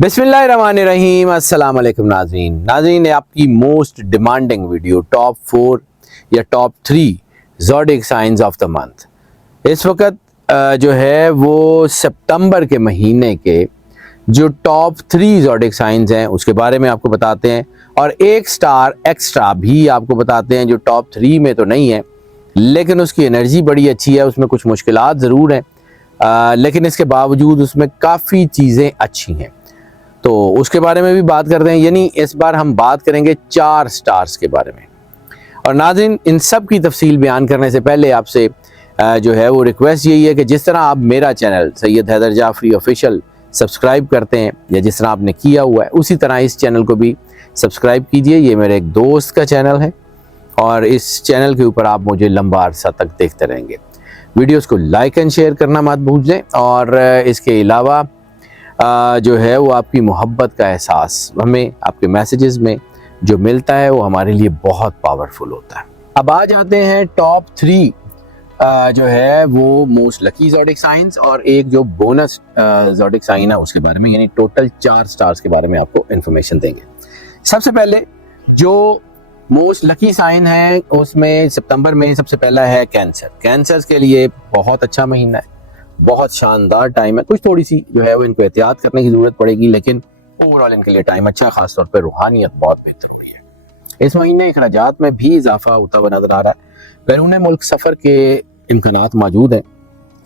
بسم اللہ الرحمن الرحیم۔ السلام علیکم ناظرین آپ کی موسٹ ڈیمانڈنگ ویڈیو ٹاپ 4 یا top 3 zodiac signs of the month اس وقت جو ہے وہ سپتمبر کے مہینے کے جو ٹاپ 3 زوڈک سائنز ہیں اس کے بارے میں آپ کو بتاتے ہیں، اور ایک سٹار ایکسٹرا بھی آپ کو بتاتے ہیں جو ٹاپ 3 میں تو نہیں ہے لیکن اس کی انرجی بڑی اچھی ہے، اس میں کچھ مشکلات ضرور ہیں لیکن اس کے باوجود اس میں کافی چیزیں اچھی ہیں، تو اس کے بارے میں بھی بات کرتے ہیں۔ یعنی اس بار ہم بات کریں گے 4 سٹارز کے بارے میں، اور ناظرین ان سب کی تفصیل بیان کرنے سے پہلے آپ سے جو ہے وہ ریکویسٹ یہی ہے کہ جس طرح آپ میرا چینل سید حیدر جعفری آفیشیل سبسکرائب کرتے ہیں یا جس طرح آپ نے کیا ہوا ہے اسی طرح اس چینل کو بھی سبسکرائب کیجئے۔ یہ میرے ایک دوست کا چینل ہے اور اس چینل کے اوپر آپ مجھے لمبا عرصہ تک دیکھتے رہیں گے۔ ویڈیوز کو لائک اینڈ شیئر کرنا مت بھولیں، اور اس کے علاوہ جو ہے وہ آپ کی محبت کا احساس ہمیں آپ کے میسیجز میں جو ملتا ہے وہ ہمارے لیے بہت پاورفل ہوتا ہے۔ اب آ جاتے ہیں ٹاپ 3 جو ہے وہ موسٹ لکی زوڈک سائنز اور ایک جو بونس زوڈک سائن ہے اس کے بارے میں، یعنی ٹوٹل 4 سٹارز کے بارے میں آپ کو انفارمیشن دیں گے۔ سب سے پہلے جو موسٹ لکی سائن ہے اس میں سپتمبر میں سب سے پہلا ہے کینسر۔ کینسرز کے لیے بہت اچھا مہینہ ہے، بہت شاندار ٹائم ہے۔ کچھ تھوڑی سی جو ہے وہ ان کو احتیاط کرنے کی ضرورت پڑے گی لیکن اوورال ان کے لیے ٹائم اچھا ہے، خاص طور پہ روحانیت بہت بہتر ہو رہی ہے۔ اس مہینے اخراجات میں بھی اضافہ ہوتا ہوا نظر آ رہا ہے، بیرون ملک سفر کے امکانات موجود ہیں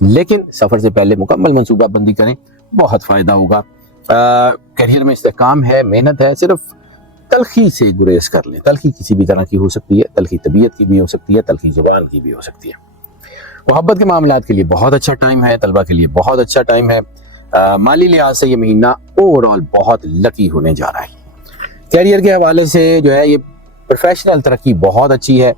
لیکن سفر سے پہلے مکمل منصوبہ بندی کریں، بہت فائدہ ہوگا۔ کیریئر میں استحکام ہے، محنت ہے، صرف تلخی سے گریز کر لیں۔ تلخی کسی بھی طرح کی ہو سکتی ہے، تلخی طبیعت کی بھی ہو سکتی ہے، تلخی زبان کی بھی ہو سکتی ہے۔ محبت کے معاملات کے لیے بہت اچھا ٹائم ہے، طلبہ کے لیے بہت اچھا ٹائم ہے۔ مالی لحاظ سے یہ مہینہ اوورال بہت لکی ہونے جا رہا ہے۔ کیریئر کے حوالے سے جو ہے یہ پروفیشنل ترقی بہت اچھی ہے۔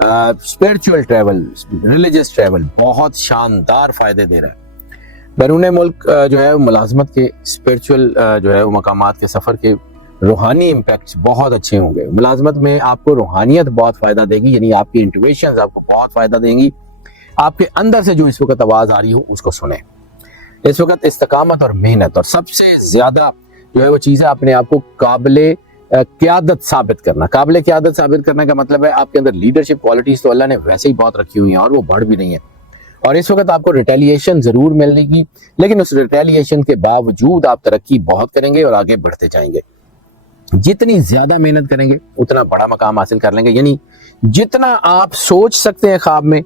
اسپرچول ٹریول، ریلیجس ٹریول بہت شاندار فائدے دے رہا ہے۔ بیرون ملک جو ہے ملازمت کے اسپرچول جو ہے مقامات کے سفر کے روحانی امپیکٹس بہت اچھے ہوں گے۔ ملازمت میں آپ کو روحانیت بہت فائدہ دے گی، یعنی آپ کی انٹویشنز آپ کو بہت فائدہ دیں گی۔ آپ کے اندر سے جو اس وقت آواز آ رہی ہو اس کو سنیں۔ اس وقت استقامت اور محنت اور سب سے زیادہ جو ہے وہ چیز ہے اپنے آپ کو قابل قیادت ثابت کرنا۔ قابل قیادت ثابت کرنے کا مطلب ہے آپ کے اندر لیڈرشپ کوالٹیز تو اللہ نے ویسے ہی بہت رکھی ہوئی ہیں اور وہ بڑھ بھی رہی ہیں، اور اس وقت آپ کو ریٹیلیشن ضرور ملے گی لیکن اس ریٹیلیشن کے باوجود آپ ترقی بہت کریں گے اور آگے بڑھتے جائیں گے۔ جتنی زیادہ محنت کریں گے اتنا بڑا مقام حاصل کر لیں گے، یعنی جتنا آپ سوچ سکتے ہیں خواب میں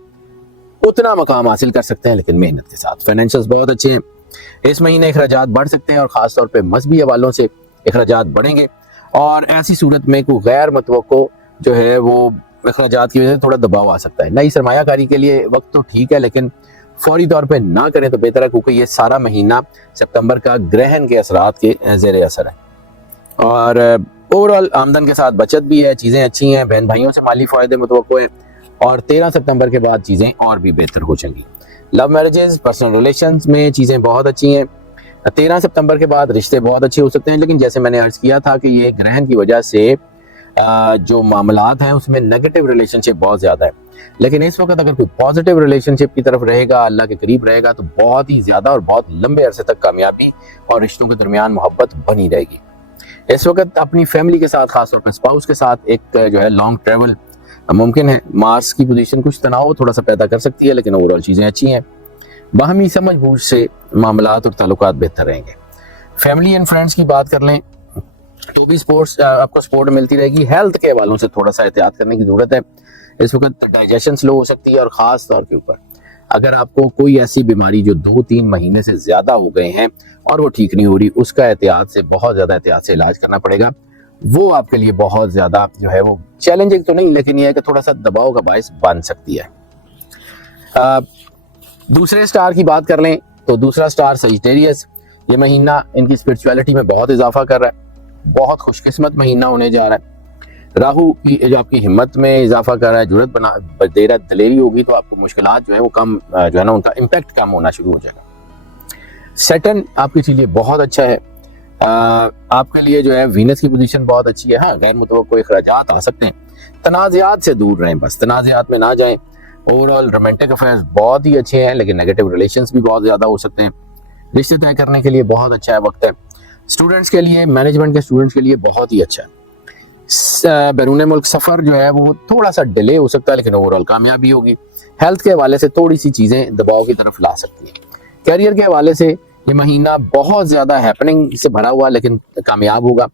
اتنا مقام حاصل کر سکتے ہیں لیکن محنت کے ساتھ۔ فائنینشلز بہت اچھے ہیں، اس مہینے اخراجات بڑھ سکتے ہیں اور خاص طور پہ مذہبی حوالوں سے اخراجات بڑھیں گے، اور ایسی صورت میں کوئی غیر متوقع جو ہے وہ اخراجات کی وجہ سے تھوڑا دباؤ آ سکتا ہے۔ نئی سرمایہ کاری کے لیے وقت تو ٹھیک ہے لیکن فوری طور پہ نہ کریں تو بہتر ہے، کیونکہ یہ سارا مہینہ سپتمبر کا گرہن کے اثرات کے زیر اثر ہے، اور اوورال آمدن کے ساتھ بچت بھی ہے، چیزیں اچھی ہیں، بہن بھائیوں سے مالی فائدے متوقع ہیں، اور 13 سپتمبر کے بعد چیزیں اور بھی بہتر ہو جائیں گی۔ لو میرجز، پرسنل ریلیشنز میں چیزیں بہت اچھی ہیں۔ 13 سپتمبر کے بعد رشتے بہت اچھے ہو سکتے ہیں لیکن جیسے میں نے عرض کیا تھا کہ یہ گرہن کی وجہ سے جو معاملات ہیں اس میں نیگیٹو ریلیشن شپ بہت زیادہ ہے، لیکن اس وقت اگر کوئی پازیٹیو ریلیشن شپ کی طرف رہے گا، اللہ کے قریب رہے گا تو بہت ہی زیادہ اور بہت لمبے عرصے تک کامیابی اور رشتوں کے درمیان محبت بنی رہے گی۔ اس وقت اپنی فیملی کے ساتھ، خاص طور پر اسپاؤس کے ساتھ ایک جو ہے لانگ ٹریول ممکن ہے۔ مارس کی پوزیشن کچھ تناؤ تھوڑا سا پیدا کر سکتی ہے لیکن اوورال چیزیں اچھی ہیں۔ باہمی سمجھ بوجھ سے معاملات اور تعلقات بہتر رہیں گے۔ فیملی اینڈ فرینڈس کی بات کر لیں تو بھی آپ کو سپورٹ ملتی رہے گی۔ ہیلتھ کے حوالوں سے تھوڑا سا احتیاط کرنے کی ضرورت ہے، اس وقت ڈائجیشن سلو ہو سکتی ہے، اور خاص طور کے اوپر اگر آپ کو کوئی ایسی بیماری جو 2-3 مہینے سے زیادہ ہو گئے ہیں اور وہ ٹھیک نہیں ہو رہی، اس کا احتیاط سے بہت زیادہ احتیاط سے علاج کرنا پڑے گا۔ وہ آپ کے لیے بہت زیادہ جو ہے وہ چیلنجنگ تو نہیں لیکن یہ ہے کہ تھوڑا سا دباؤ کا باعث بن سکتی ہے۔ دوسرے سٹار کی بات کر لیں تو دوسرا سٹار سیجیٹیریس، یہ مہینہ ان کی اسپرچویلٹی میں بہت اضافہ کر رہا ہے، بہت خوش قسمت مہینہ ہونے جا رہا ہے۔ راہو کی جو آپ کی ہمت میں اضافہ کر رہا ہے، جرأت دے رہا ہے، دلیری ہوگی تو آپ کو مشکلات جو ہے وہ کم جو ہے نا ان کا امپیکٹ کم ہونا شروع ہو جائے گا۔ سیٹرن آپ کے لیے بہت اچھا ہے، آپ کے لیے جو ہے وینس کی پوزیشن بہت اچھی ہے۔ ہاں غیر متوقع اخراجات آ سکتے ہیں، تنازعات سے دور رہیں، بس تنازعات میں نہ جائیں۔ اوورال رومانٹک افیئرز بہت ہی اچھے ہیں لیکن نیگیٹو ریلیشنز بھی بہت زیادہ ہو سکتے ہیں۔ رشتے طے کرنے کے لیے بہت اچھا ہے وقت ہے۔ اسٹوڈنٹس کے لیے، مینجمنٹ کے اسٹوڈنٹس کے لیے بہت ہی اچھا ہے. بیرون ملک سفر جو ہے وہ تھوڑا سا ڈیلے ہو سکتا ہے لیکن اوور آل کامیابی ہوگی. ہیلتھ کے حوالے سے تھوڑی سی چیزیں دباؤ کی طرف لا سکتی ہیں. کیریئر کے حوالے سے یہ مہینہ بہت زیادہ ہیپننگ سے بھرا ہوا لیکن کامیاب ہوگا.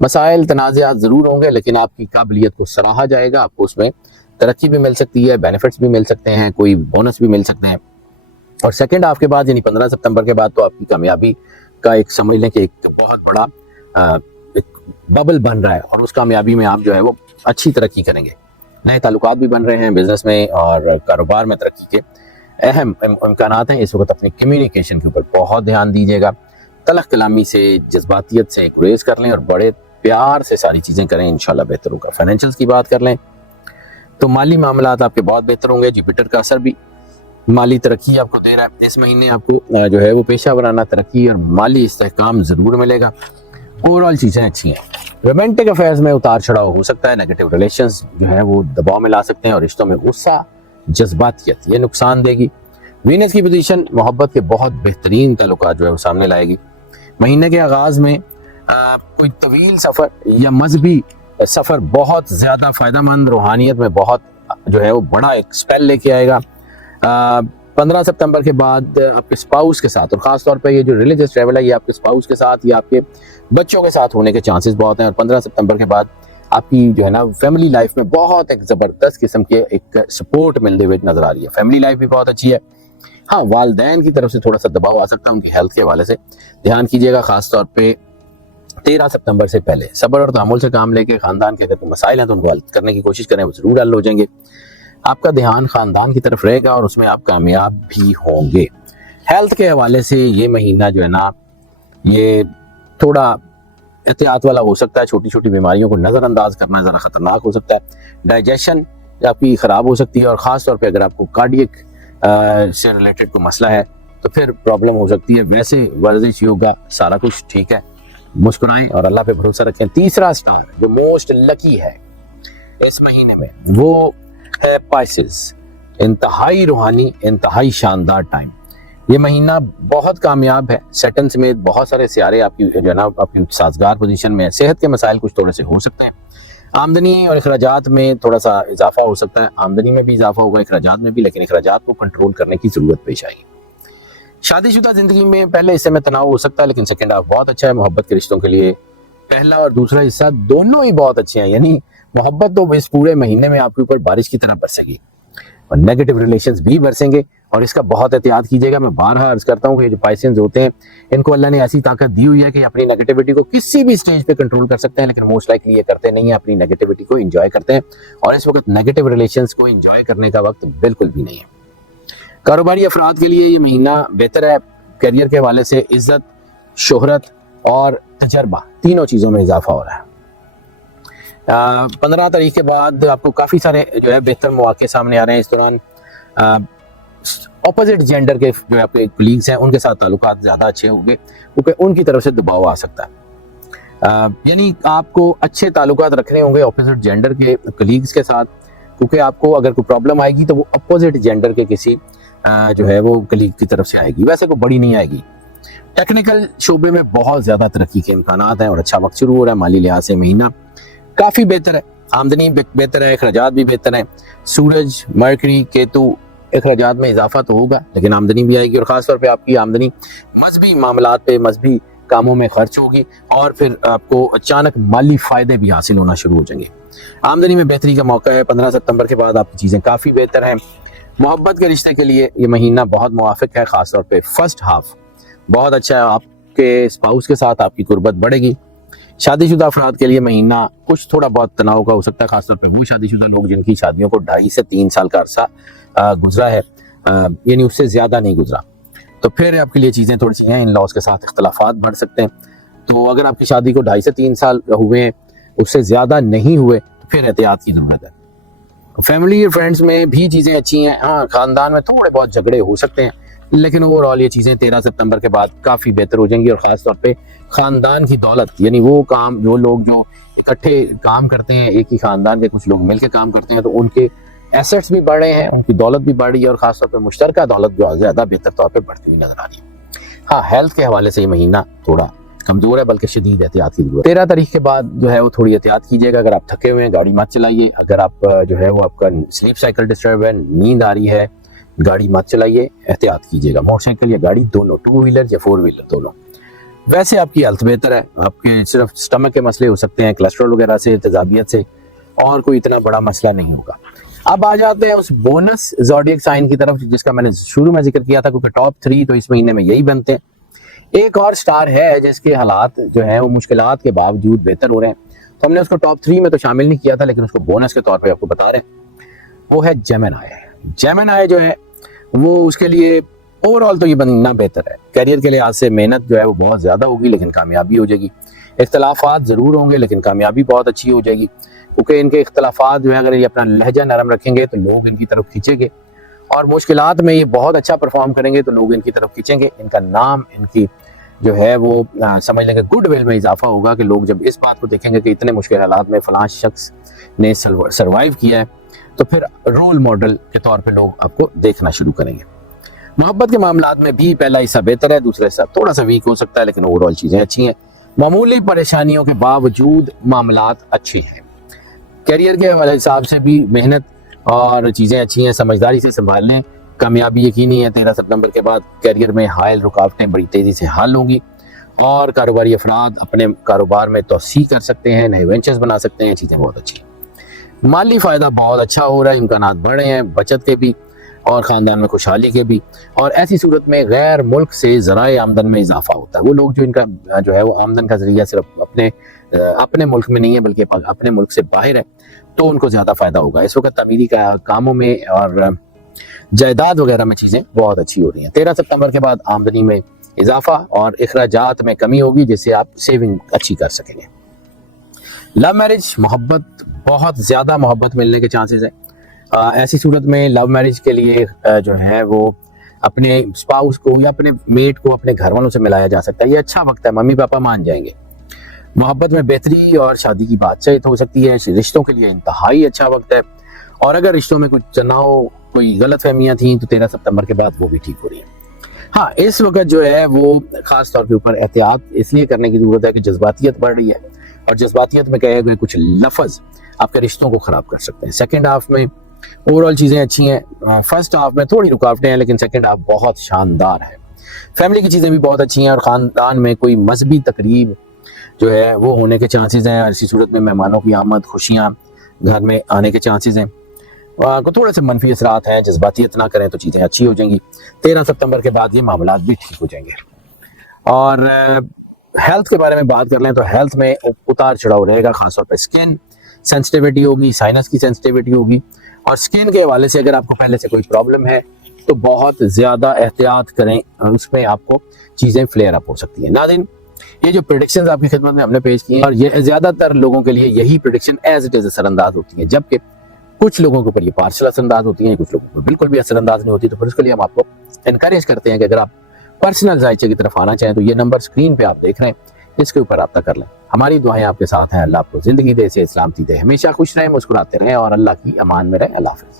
مسائل تنازعات ضرور ہوں گے لیکن آپ کی قابلیت کو سراہا جائے گا. آپ کو اس میں ترقی بھی مل سکتی ہے، بینیفٹس بھی مل سکتے ہیں، کوئی بونس بھی مل سکتے ہیں. اور سیکنڈ ہاف کے بعد یعنی 15 ستمبر کے بعد تو آپ کی کامیابی کا ایک سمجھ لیں کہ ایک بہت بڑا ببل بن رہا ہے اور اس کامیابی میں آپ جو ہے وہ اچھی ترقی کریں گے. نئے تعلقات بھی بن رہے ہیں بزنس میں اور کاروبار میں. ترقی کے اہم امکانات ہیں. اس وقت اپنی کمیونیکیشن کے اوپر بہت دھیان دیجیے گا. تلخ کلامی سے، جذباتیت سے گریز کر لیں اور بڑے پیار سے ساری چیزیں کریں، انشاءاللہ بہتر ہوگا. فائنینشلز کی بات کر لیں تو مالی معاملات آپ کے بہت بہتر ہوں گے. جوپیٹر کا اثر بھی مالی ترقی آپ کو دے رہا ہے. اس مہینے آپ کو جو ہے وہ پیشہ ورانہ ترقی اور مالی استحکام ضرور ملے گا. اوور آل چیزیں اچھی ہیں. رومانٹک افیئرز میں اتار چڑھاؤ ہو سکتا ہے. نیگیٹو ریلیشنز جو ہے وہ دباؤ میں لا سکتے ہیں اور رشتوں میں غصہ، جذباتیت یہ نقصان دے گی. وینس کی پوزیشن محبت کے بہت بہترین تعلقات جو ہے وہ سامنے لائے گی. مہینے کے آغاز میں کوئی طویل سفر یا مذہبی سفر بہت زیادہ فائدہ مند، روحانیت میں بہت جو ہے وہ بڑا ایک سپیل لے کے آئے گا. 15 ستمبر کے بعد آپ کے اسپاؤس کے ساتھ، اور خاص طور پہ یہ جو ریلیجس ٹریول ہے یہ آپ کے اسپاؤس کے ساتھ یا آپ کے بچوں کے ساتھ ہونے کے چانسز بہت ہیں. اور 15 ستمبر کے بعد آپ کی جو ہے نا فیملی لائف میں بہت ایک زبردست قسم کے ایک سپورٹ ملتے ہوئے نظر آ رہی ہے. فیملی لائف بھی بہت اچھی ہے. ہاں والدین کی طرف سے تھوڑا سا دباؤ آ سکتا ہے، ان کی ہیلتھ کے حوالے سے دھیان کیجیے گا. خاص طور پہ 13 ستمبر سے پہلے صبر اور تحمل سے کام لے کے خاندان کے اگر کوئی مسائل ہیں تو ان کو حل کرنے کی کوشش کریں، وہ ضرور حل ہو جائیں گے. آپ کا دھیان خاندان کی طرف رہے گا اور اس میں آپ کامیاب بھی ہوں گے. ہیلتھ کے حوالے سے یہ مہینہ جو ہے نا یہ تھوڑا احتیاط والا ہو سکتا ہے. چھوٹی چھوٹی بیماریوں کو نظر انداز کرنا ذرا خطرناک ہو سکتا ہے. ڈائجیشن آپ کی خراب ہو سکتی ہے اور خاص طور پہ اگر آپ کو کارڈیک سے ریلیٹڈ کوئی مسئلہ ہے تو پھر پرابلم ہو سکتی ہے. ویسے ورزش، یوگا سارا کچھ ٹھیک ہے. مسکرائیں اور اللہ پہ بھروسہ رکھیں. تیسرا سٹار جو موسٹ لکی ہے اس مہینے میں وہ ہے پائسز. انتہائی روحانی، انتہائی شاندار ٹائم. یہ مہینہ بہت کامیاب ہے. سیٹن سمیت بہت سارے سیارے آپ کی جو ہے نا آپ کی سازگار پوزیشن میں. صحت کے مسائل کچھ تھوڑے سے ہو سکتے ہیں. آمدنی اور اخراجات میں تھوڑا سا اضافہ ہو سکتا ہے. آمدنی میں بھی اضافہ ہوگا، اخراجات میں بھی، لیکن اخراجات کو کنٹرول کرنے کی ضرورت پیش آئے گی. شادی شدہ زندگی میں پہلے حصے میں تناؤ ہو سکتا ہے لیکن سیکنڈ ہاف بہت اچھا ہے. محبت کے رشتوں کے لیے پہلا اور دوسرا حصہ دونوں ہی بہت اچھے ہیں. یعنی محبت تو اس پورے مہینے میں آپ کے اوپر بارش کی طرح برسے گی اور نیگیٹو ریلیشنز بھی برسیں گے اور اس کا بہت احتیاط کیجیے گا. میں بارہا عرض کرتا ہوں کہ جو پائسنز ہوتے ہیں ان کو اللہ نے ایسی طاقت دی ہوئی ہے کہ اپنی نیگیٹیوٹی کو کسی بھی سٹیج پہ کنٹرول کر سکتے ہیں لیکن موسٹ لائکلی یہ کرتے نہیں ہیں. اپنی نیگیٹیوٹی کو انجوائے کرتے ہیں اور اس وقت نیگیٹو ریلیشنز کو انجوائے کرنے کا وقت بالکل بھی نہیں ہے. کاروباری افراد کے لیے یہ مہینہ بہتر ہے. کیریئر کے حوالے سے عزت، شہرت اور تجربہ تینوں چیزوں میں اضافہ ہو رہا ہے. 15 تاریخ کے بعد آپ کو کافی سارے جو ہے بہتر مواقع سامنے آ رہے ہیں. اس دوران اپوزٹ جینڈر کے جو ہے آپ کے کلیگز ہیں ان کے ساتھ تعلقات زیادہ اچھے ہوں گے کیونکہ ان کی طرف سے دباؤ آ سکتا ہے. یعنی آپ کو اچھے تعلقات رکھنے ہوں گے اپوزٹ جینڈر کے کلیگز کے ساتھ کیونکہ آپ کو اگر کوئی پرابلم آئے گی تو وہ اپوزٹ جینڈر کے کسی جو ہے وہ کلیگ کی طرف سے آئے گی. ویسے کوئی بڑی نہیں آئے گی. ٹیکنیکل شعبے میں بہت زیادہ ترقی کے امکانات ہیں اور اچھا وقت شروع ہو رہا ہے. مالی لحاظ سے مہینہ کافی بہتر ہے. آمدنی بہتر ہے، اخراجات بھی بہتر ہیں. سورج، مرکری، کیتو اخراجات میں اضافہ تو ہوگا لیکن آمدنی بھی آئے گی اور خاص طور پہ آپ کی آمدنی مذہبی معاملات پہ، مذہبی کاموں میں خرچ ہوگی اور پھر آپ کو اچانک مالی فائدے بھی حاصل ہونا شروع ہو جائیں گے. آمدنی میں بہتری کا موقع ہے. 15 ستمبر کے بعد آپ کی چیزیں کافی بہتر ہیں. محبت کے رشتے کے لیے یہ مہینہ بہت موافق ہے. خاص طور پہ فرسٹ ہاف بہت اچھا ہے. آپ کے اسپاؤس کے ساتھ آپ کی قربت بڑھے گی. شادی شدہ افراد کے لیے مہینہ کچھ تھوڑا بہت تناؤ کا ہو سکتا ہے. خاص طور پہ وہ شادی شدہ لوگ جن کی شادیوں کو 2.5 سے 3 سال کا عرصہ گزرا ہے، یعنی اس سے زیادہ نہیں گزرا، تو پھر آپ کے لیے چیزیں تھوڑی سی ہیں. ان لاؤز کے ساتھ اختلافات بڑھ سکتے ہیں. تو اگر آپ کی شادی کو 2.5 سے 3 سال ہوئے ہیں، اس سے زیادہ نہیں ہوئے، تو پھر احتیاط کی ضرورت ہے. فیملی اور فرینڈز میں بھی چیزیں اچھی ہیں. ہاں خاندان میں تھوڑے بہت جھگڑے ہو سکتے ہیں لیکن اوور آل یہ چیزیں 13 ستمبر کے بعد کافی بہتر ہو جائیں گی. اور خاص طور پہ خاندان کی دولت، یعنی وہ کام جو لوگ جو اکٹھے کام کرتے ہیں، ایک ہی خاندان کے کچھ لوگ مل کے کام کرتے ہیں، تو ان کے ایسٹس بھی بڑھ رہے ہیں، ان کی دولت بھی بڑھ رہی ہے اور خاص طور پہ مشترکہ دولت جو زیادہ بہتر طور پہ بڑھتی ہوئی نظر آ رہی ہے. ہاں ہیلتھ کے حوالے سے یہ مہینہ تھوڑا کمزور ہے بلکہ شدید احتیاط کی ضرورت ہے۔ 13 تاریخ کے بعد جو ہے وہ تھوڑی احتیاط کیجیے گا۔ اگر آپ تھکے ہوئے ہیں گاڑی مت چلائیے، اگر آپ جو ہے وہ آپ کا سلیپ سائیکل ڈسٹرب ہے، نیند آ رہی ہے، گاڑی مت چلائیے، احتیاط کیجیے گا۔ موٹر سائیکل یا گاڑی دونوں، 2 ویلر یا 4 ویلر دونوں۔ ویسے آپ کی ہیلتھ بہتر ہے، آپ کے صرف سٹمک کے مسئلے ہو سکتے ہیں کلیسٹرول وغیرہ سے، تیزابیت سے، اور کوئی اتنا بڑا مسئلہ نہیں ہوگا۔ اب آ جاتے ہیں اس بونس زوڈیک سائن کی طرف جس کا میں نے شروع میں ذکر کیا تھا، کیونکہ ٹاپ 3 تو اس مہینے میں یہی بنتے ہیں۔ ایک اور سٹار ہے جس کے حالات جو ہیں وہ مشکلات کے باوجود بہتر ہو رہے ہیں، تو ہم نے اس کو ٹاپ 3 میں تو شامل نہیں کیا تھا، لیکن اس کو بونس کے طور پہ آپ کو بتا رہے ہیں، وہ ہے جیمنائی۔ جیمنائی جو ہے وہ اس کے لیے اوور آل تو یہ بننا بہتر ہے، کیریئر کے لحاظ سے محنت جو ہے وہ بہت زیادہ ہوگی لیکن کامیابی ہو جائے گی، اختلافات ضرور ہوں گے لیکن کامیابی بہت اچھی ہو جائے گی، کیونکہ ان کے اختلافات جو ہے اگر یہ اپنا لہجہ نرم رکھیں گے تو لوگ ان کی طرف کھینچیں گے، اور مشکلات میں یہ بہت اچھا پرفارم کریں گے تو لوگ ان کی طرف کھینچیں گے، ان کا نام، ان کی جو ہے وہ سمجھ لیں گے گڈ ول میں اضافہ ہوگا کہ لوگ جب اس بات کو دیکھیں گے کہ اتنے مشکل حالات میں فلاں شخص نے سروائیو کیا ہے تو پھر رول ماڈل کے طور پہ لوگ آپ کو دیکھنا شروع کریں گے۔ محبت کے معاملات میں بھی پہلا حصہ بہتر ہے، دوسرا حصہ تھوڑا سا ویک ہو سکتا ہے، لیکن اوور آل چیزیں اچھی ہیں، معمولی پریشانیوں کے باوجود معاملات اچھے ہیں۔ کیریئر کے حساب سے بھی محنت اور چیزیں اچھی ہیں، سمجھداری سے سنبھال لیں، کامیابی یقینی ہے۔ 13 ستمبر کے بعد کیریئر میں حائل رکاوٹیں بڑی تیزی سے حل ہوں گی، اور کاروباری افراد اپنے کاروبار میں توسیع کر سکتے ہیں، نئے وینچرز بنا سکتے ہیں، چیزیں بہت اچھی ہیں۔ مالی فائدہ بہت اچھا ہو رہا ہے، امکانات بڑھے ہیں بچت کے بھی اور خاندان میں خوشحالی کے بھی، اور ایسی صورت میں غیر ملک سے ذرائع آمدن میں اضافہ ہوتا ہے۔ وہ لوگ جو ان کا جو ہے وہ آمدن کا ذریعہ صرف اپنے ملک میں نہیں ہے بلکہ اپنے ملک سے باہر ہے، تو ان کو زیادہ فائدہ ہوگا۔ اس وقت تعمیری کاموں میں اور جائیداد وغیرہ میں چیزیں بہت اچھی ہو رہی ہیں۔ 13 ستمبر کے بعد آمدنی میں اضافہ اور اخراجات میں کمی ہوگی جس سے آپ سیونگ اچھی کر سکیں گے۔ لو میرج، محبت، بہت زیادہ محبت ملنے کے چانسز ہیں۔ ایسی صورت میں لو میرج کے لیے جو ہے وہ اپنے اسپاؤس کو یا اپنے میٹ کو اپنے گھر والوں سے ملایا جا سکتا ہے، یہ اچھا وقت ہے، ممی پاپا مان جائیں گے۔ محبت میں بہتری اور شادی کی بات چیت ہو سکتی ہے، رشتوں کے لیے انتہائی اچھا وقت ہے، اور اگر رشتوں میں کچھ تناؤ، کوئی غلط فہمیاں تھیں تو 13 ستمبر کے بعد وہ بھی ٹھیک ہو رہی ہیں۔ ہاں، اس وقت جو ہے وہ خاص طور کے اوپر احتیاط اس لیے کرنے کی ضرورت ہے کہ جذباتیت بڑھ رہی ہے، اور جذباتیت میں کہے گئے کچھ لفظ آپ کے رشتوں کو خراب کر سکتے ہیں۔ سیکنڈ ہاف میں اوور آل چیزیں اچھی ہیں، فرسٹ ہاف میں تھوڑی رکاوٹیں ہیں لیکن سیکنڈ ہاف بہت شاندار ہے۔ فیملی کی چیزیں بھی بہت اچھی ہیں، اور خاندان میں کوئی مذہبی تقریب جو ہے وہ ہونے کے چانسز ہیں، اور اسی صورت میں مہمانوں کی آمد، خوشیاں گھر میں آنے کے چانسز ہیں۔ تھوڑے سے منفی اثرات ہیں، جذباتیت نہ کریں تو چیزیں اچھی ہو جائیں گی۔ 13 ستمبر کے بعد یہ معاملات بھی ٹھیک ہو جائیں گے۔ اور ہیلتھ کے بارے میں بات کر لیں تو ہیلتھ میں اتار چڑھاؤ رہے گا، خاص طور پہ اسکن سینسٹیوٹی ہوگی، سائنس کی سینسٹیوٹی ہوگی، اور اسکن کے حوالے سے اگر آپ کو پہلے سے کوئی پرابلم ہے تو بہت زیادہ احتیاط کریں، اس میں آپ کو چیزیں فلیئر اپ ہو سکتی ہیں۔ ناظرین، یہ جو پریڈکشنز آپ کی خدمت میں ہم نے پیش کی ہیں، اور یہ زیادہ تر لوگوں کے لیے یہی پریڈکشن ایز اٹ از اثر انداز ہوتی ہیں، جبکہ کچھ لوگوں کے اوپر یہ پارشل اثر انداز ہوتی ہیں، کچھ لوگوں کو بالکل بھی اثر انداز نہیں ہوتی، تو پھر اس کے لیے ہم آپ کو انکریج کرتے ہیں کہ اگر آپ پرسنل ذائچے کی طرف آنا چاہیں تو یہ نمبر اسکرین پہ آپ دیکھ رہے ہیں، اس کے اوپر رابطہ کر لیں۔ ہماری دعائیں آپ کے ساتھ ہیں، اللہ آپ کو زندگی دے، سے سلامتی دے، ہمیشہ خوش رہیں، مسکراتے رہیں، اور اللہ کی امان میں رہیں۔ اللہ حافظ۔